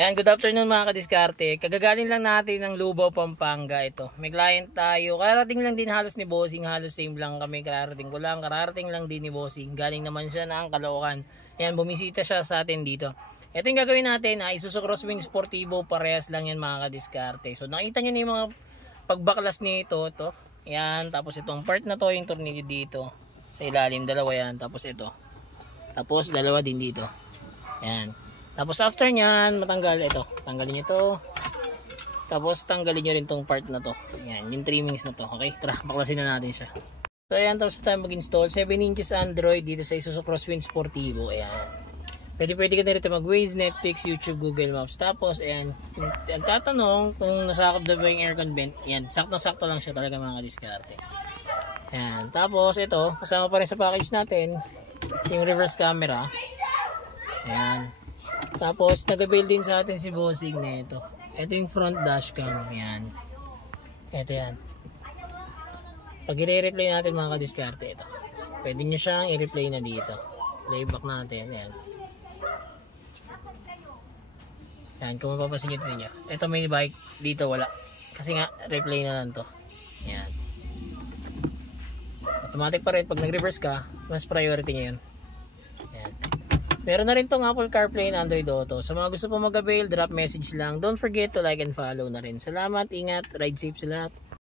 Ayan, good afternoon mga kadiskarte. Kagagaling lang natin ng Lubao, Pampanga ito. May client tayo. Kararating lang din halos ni Bossing. Halos same lang kami. Kararating lang din ni Bossing. Galing naman siya ng Caloocan. Ayan, bumisita siya sa atin dito. Ito yung gagawin natin. Isuzu Crosswind Sportivo. Parehas lang yan mga kadiskarte. So nakita nyo na yung mga pagbaklas nito. Ito. Ayan, tapos itong part na to, yung tornilyo dito. Sa ilalim, dalawa yan. Tapos ito. Tapos dalawa din dito. Ayan. Tapos after nyan, matanggal ito. Tanggalin nyo ito. Tapos tanggalin nyo rin tong part na to. Ayan, yung trimmings na to. Okay, tara, baklasin na natin siya. So ayan, tapos tayo mag-install. 7 inches Android dito sa Isuzu Crosswind Sportivo. Ayan. Pwede ka na rito mag-Waze, Netflix, YouTube, Google Maps. Tapos ayan, ang tatanong kung nasakop na ba yung aircon vent. Ayan, sakto-sakto lang siya talaga mga diskarte. Ayan, tapos ito, kasama pa rin sa package natin, yung reverse camera. Ayan. Tapos nag-build din sa atin si Bossing na ito. Ito yung front dashcam. Yan. Ito yan. Pag i-replay natin mga kadiskarte ito. Pwede nyo siyang i-replay na dito. Playback natin. Yan. Yan. Kung mapapasin nyo. Ito may bike. Dito wala. Kasi nga replay na lang to. Yan. Automatic pa rin. Pag nag-reverse ka, mas priority nyo yun. Yan. Meron na rin tong Apple CarPlay and Android Auto. Sa mga gusto po mag-avail, drop message lang. Don't forget to like and follow na rin. Salamat, ingat, ride safe sa lahat.